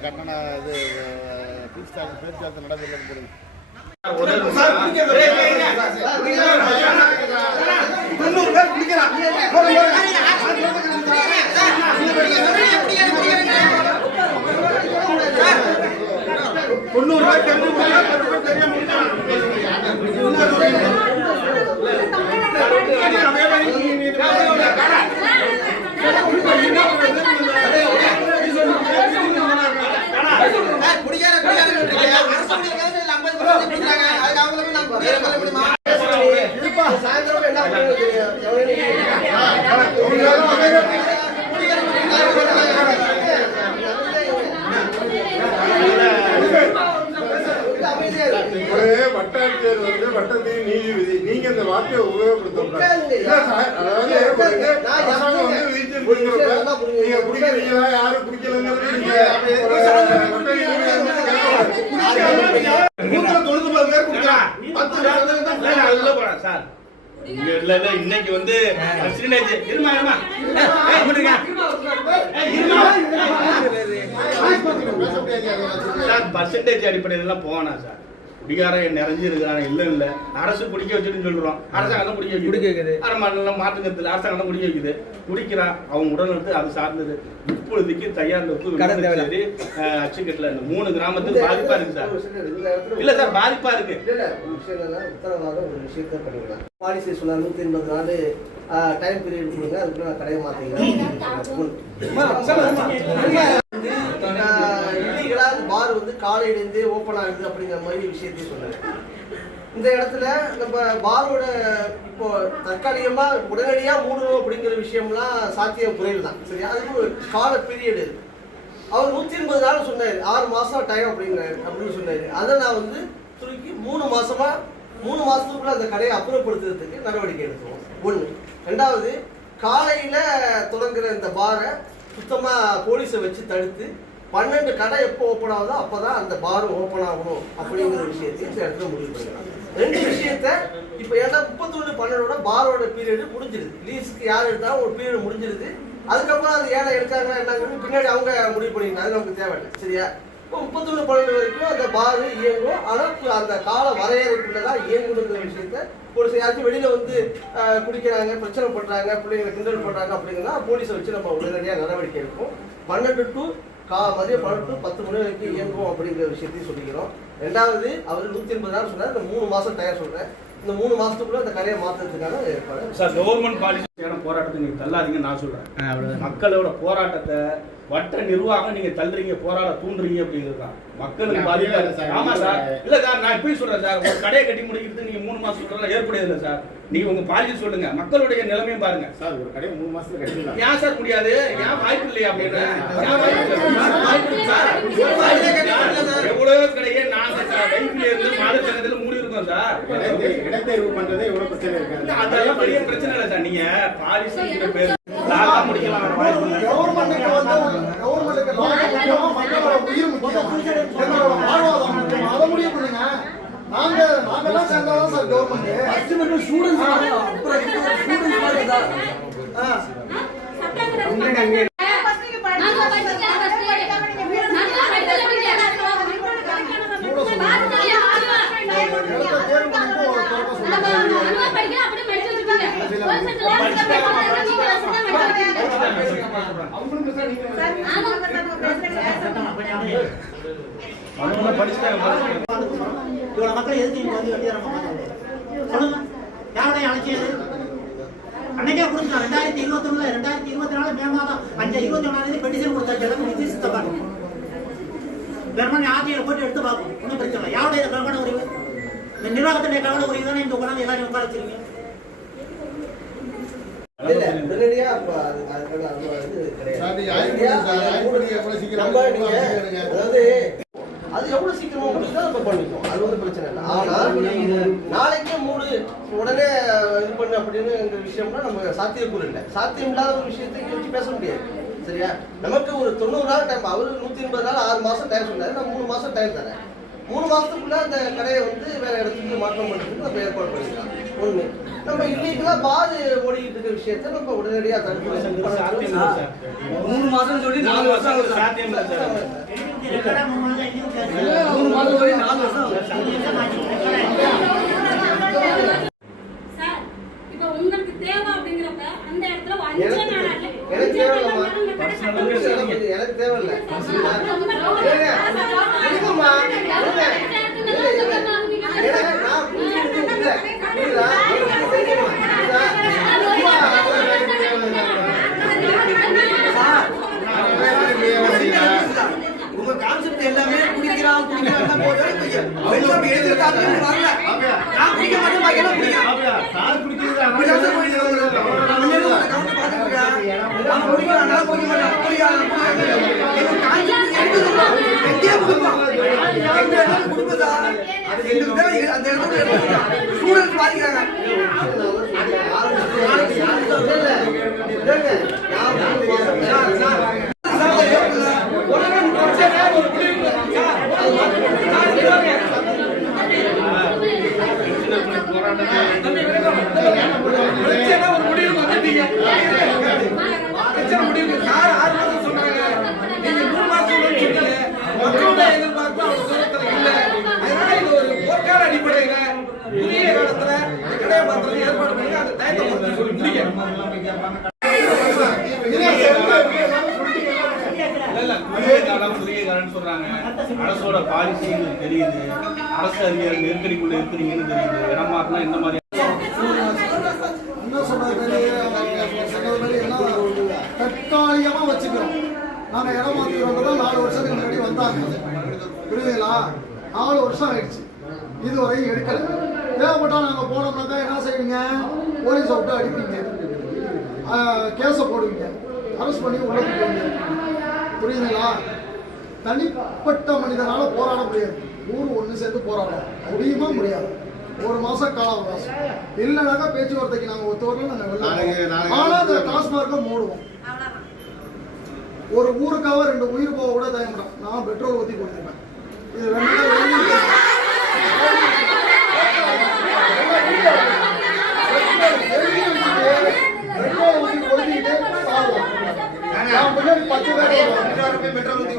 கட்டண இது பேச்சுவார்த்தை பேச்சுவார்த்தை நடக்கலன்னு போடுங்க குடிகார குடிகார அரசு குடிகார இல்ல ஐம்பது பர்சன்ட் குடிக்கிறாங்க அதுக்கு அவங்களுக்கு நம்ம வேற சொல்ல முடியுமா சாயந்தரம் என்ன ஒரு வட்டாட்சியர் வந்து வட்டத்தையும் நீதிபதி நீங்க இந்த வார்த்தையை விதிச்சிருக்குங்கிறப்ப நீங்க குடிக்கிறீங்களா யாரும் குடிக்கலங்கிறது நீங்க ஒரு வட்ட நீதிபதி வந்து கேட்கக்கூடாது. நூத்துல தொண்ணூத்தி பேர் குடிக்கிறான் பத்து சதவீதம் தான் இல்ல, நான் உள்ள போறேன் சார் இங்க இல்ல இல்ல இன்னைக்கு வந்து சிறுநேஜ் இருமா இருமா. சார் பர்சன்டேஜ் அடிப்படையில போனா சார். குடிகாரன் நிறைஞ்சு இருக்கிறான் இல்ல இல்ல. அரசு குடிக்க வச்சுட்டு சொல்றோம். அரசாங்கம் தான் குடிக்க வைக்குது. குடிக்க வைக்குது. அரை மாநிலம் மாற்றுங்கிறது அரசாங்கம் தான் குடிக்க வைக்குது. குடிக்கிறான் அவங்க உடல் அது சார்ந்தது. இப்பொழுதுக்கு தயார். சரி அச்சுக்கட்டுல இந்த மூணு கிராமத்துக்கு பாதிப்பா இருக்கு சார். இல்ல சார் பாதிப்பா இருக்கு. உத்தரவாதம் ஒரு விஷயத்த பண்ணிக்கலாம். பாலிசி சொன்னா நூத்தி எண்பது நாள் டைம் பீரியட் கொடுங்க. அதுக்குள்ள கடையை இந்த பார் வந்து காலையிலேருந்தே ஓப்பன் ஆகுது அப்படிங்கிற மாதிரி விஷயத்தையும் சொன்னாங்க இந்த இடத்துல நம்ம பாரோட இப்போ தற்காலிகமா உடனடியாக மூடணும் அப்படிங்கிற விஷயம்லாம் சாத்தியம் குறைவு தான் சரியா அதுக்கு ஒரு கால பீரியட் இருக்கு அவர் நூத்தி எண்பது நாள் சொன்னாரு ஆறு மாசம் டைம் அப்படிங்கிறாரு அப்படின்னு சொன்னாரு. அதை நான் வந்து சுருக்கி மூணு மாசமா மூணு மாசத்துக்குள்ள அந்த கடையை அப்புறப்படுத்துறதுக்கு நடவடிக்கை எடுத்தோம் ஒண்ணு. ரெண்டாவது காலையில தொடங்குற இந்த பாரை சுத்தமா போலீஸை வச்சு தடுத்து பன்னெண்டு கடை எப்போ ஓப்பன் ஆகுதோ அப்பதான் அந்த பாரும் ஓப்பன் ஆகணும் அப்படிங்கிற விஷயத்தையும் இந்த இடத்துல முடிவு பண்ணிடலாம். ரெண்டு விஷயத்த இப்போ ஏன்னா முப்பத்தொன்று பன்னெண்டோட பாரோட பீரியடு முடிஞ்சிருது. லீஸுக்கு யார் எடுத்தாலும் ஒரு பீரியட் முடிஞ்சிருது. அதுக்கப்புறம் அது ஏழை எடுத்தாங்கன்னா என்னங்கிறது பின்னாடி அவங்க முடிவு பண்ணிக்கலாம் அது நமக்கு தேவையில்லை. சரியா? இப்போ முப்பத்தொன்று பன்னெண்டு வரைக்கும் அந்த பாரு இயங்கும். ஆனால் அந்த கால வரையறைக்குள்ள தான் இயங்குங்கிற விஷயத்த ஒரு சில யாருக்கும் வெளியில வந்து குடிக்கிறாங்க பிரச்சனை பண்றாங்க பிள்ளைங்களை கிண்டல் பண்றாங்க அப்படிங்கன்னா போலீஸை வச்சு நம்ம உடனடியாக நடவடிக்கை எடுப்போம். பன்னெண்டு டு கா மதியம் பன்னெண்டு பத்து மணி வரைக்கும் இயங்கும் அப்படிங்கிற விஷயத்தையும் சொல்லிக்கிறோம். ரெண்டாவது அவர் நூற்றி எண்பது நாள் சொன்னார் இந்த மூணு மாதம் டயர் சொல்கிறேன் இந்த மூணு மாசத்துக்குள்ள அந்த கடையை மாத்துறதுக்கான ஏற்பாடு. சார் கவர்மெண்ட் பாலிசியான போராட்டத்தை நீங்க தள்ளாதீங்கன்னு நான் சொல்றேன். மக்களோட போராட்டத்தை வட்ட நிர்வாகம் நீங்க தள்ளுறீங்க போராட தூண்டுறீங்க அப்படிங்கிறது தான். மக்களுக்கு பாதிப்பா. ஆமா சார். இல்ல சார் நான் இப்பயும் சொல்றேன் சார். ஒரு கடையை கட்டி முடிக்கிறதுக்கு நீங்க மூணு மாசம் சொல்றதுல ஏற்புடையது இல்லை சார். நீங்க உங்க பாலிசி சொல்லுங்க. மக்களுடைய நிலைமையும் பாருங்க. சார் ஒரு கடையை மூணு மாசத்துல கட்டிடலாம். ஏன் சார் முடியாது? ஏன் வாய்ப்பு இல்லையா அப்படின்னு ஏன் வாய்ப்பு இல்லை? சார், வாய்ப்பு இருக்கு சார். வாய்ப்பு இருக்கு சார். எவ்வளவோ கடையே நாங்க சார் லைஃப்ல இருந்து மாதச்சனத்துல மூடி இருக்கோம் சார் இடைத்தே- இடைத்தேர்வு பண்றதே எவ்வளவு பிரச்சனை இருக்காது அதெல்லாம் பெரிய பிரச்சனை இல்லை சார். நீங்க பாலிசிங்கிற பேர் முடிக்கலாம். கவர்மெண்ட்டுக்கு வந்து கவர்மெண்ட்டுக்கு லாபம் முக்கியம் மக்களோட உயிர் முக்கியம் எங்களோட வாழ்வாதாரம் முக்கியம் அதை முடிவு பண்ணுங்க. நாங்க நாங்கெல்லாம் சேர்ந்தாதான் சார் கவர்மெண்ட் அவங்க படிச்சுட்டாங்க படிச்சுட்டாங்க. இவ்வளவு மக்கள் எதுக்கு இங்க வந்து வெளியே நம்ம சொல்லுங்க யாருடைய அலட்சியம் அன்னைக்கே கொடுத்துருக்காங்க ரெண்டாயிரத்தி இருபத்தி ஒண்ணுல ரெண்டாயிரத்தி இருபத்தி நாலு மே மாதம் அஞ்சு இருபத்தி ஒன்னாம் தேதி பெட்டிஷன் கொடுத்தாச்சு எல்லாமே நிதி சித்தப்பாங்க பெருமாள் ஆட்சியில் போட்டு எடுத்து பார்ப்போம் ஒன்றும் பிரச்சனை இல்லை யாருடைய கவன உரிவு இந்த நிர்வாகத்துடைய கவன உரிவு தானே இந்த உட்காந்து எல்லாரும் உட்கார வச்சிருக்கீங்க அதாவது அது எவ்வளவு சீக்கிரமா முடியுதோ நம்ம பண்ணிப்போம். அது வந்து பிரச்சனை இல்லை. ஆனா நாளைக்கே மூடு உடனே இது பண்ணு அப்படின்னு விஷயம்னா நம்ம சாத்தியக்கூறு இல்லை. சாத்தியம் இல்லாத ஒரு விஷயத்தை வச்சு பேச முடியாது. சரியா? நமக்கு ஒரு தொண்ணூறு நாள் டைம் அவரு நூத்தி எண்பது நாள் ஆறு மாசம் டைம் சொன்னாரு. நான் மூணு மாசம் டைம் தரேன். மூணு மாசத்துக்குள்ள அந்த கடையை வந்து வேற இடத்துக்கு மாற்றம் பண்றதுக்கு நம்ம ஏற்பாடு பண்ணிக்கலாம். ஒண்ணு நம்ம இல்லீகலா பார் ஓடிட்டு இருக்க விஷயத்தை நம்ம உடனடியா தடுத்து மூணு மாசம் சொல்லி நாலு வருஷம். சாத்தியம் மூணு மாசம் சொல்லி நாலு வருஷம் Yeah. அரசோட பாலிசி எங்களுக்கு தெரியுது அரசு அறிஞர் நெருக்கடிக்குள்ள இருக்கிறீங்கன்னு தெரியுது இடம் மாறினா இந்த மாதிரி என்ன என்ன தற்காலிகமா வச்சுக்கிறோம் நாங்க இடம் மாத்திக்கிறோம் தான் நாலு வருஷத்துக்கு முன்னாடி வந்தாங்க. புரியுதுங்களா? நாலு வருஷம் ஆயிடுச்சு. இதுவரையும் எடுக்கல. தேவைப்பட்டா நாங்க போனோம்னாக்கா என்ன செய்வீங்க? போலீஸை விட்டு அடிப்பீங்க. கேஸை போடுவீங்க. அரெஸ்ட் பண்ணி உள்ள போடுவீங்க. புரியுதுங்களா? தனிப்பட்ட மனிதனால போராட முடியாது. ஊர் ஒன்று சேர்ந்து போராடலாம். முடியுமா? முடியாது. ஒரு மாசம் கால அவகாசம். இல்லைனாக்கா பேச்சுவார்த்தைக்கு நாங்க ஒத்து வரல நாங்க வெளில நாளைக்கு- போவோம். நாளைக்கு ஆனா அந்த டாஸ்மார்க்கை மூடுவோம். ஒரு ஊருக்காக ரெண்டு உயிர் போக கூட தயங்குறோம். நான் பெட்ரோல் ஊற்றி கொடுத்துருப்பேன் இது ரெண்டு முன்னாடி பத்து பேர் இருபதாயிரம் போய் பெட்ரோல் ஊற்றி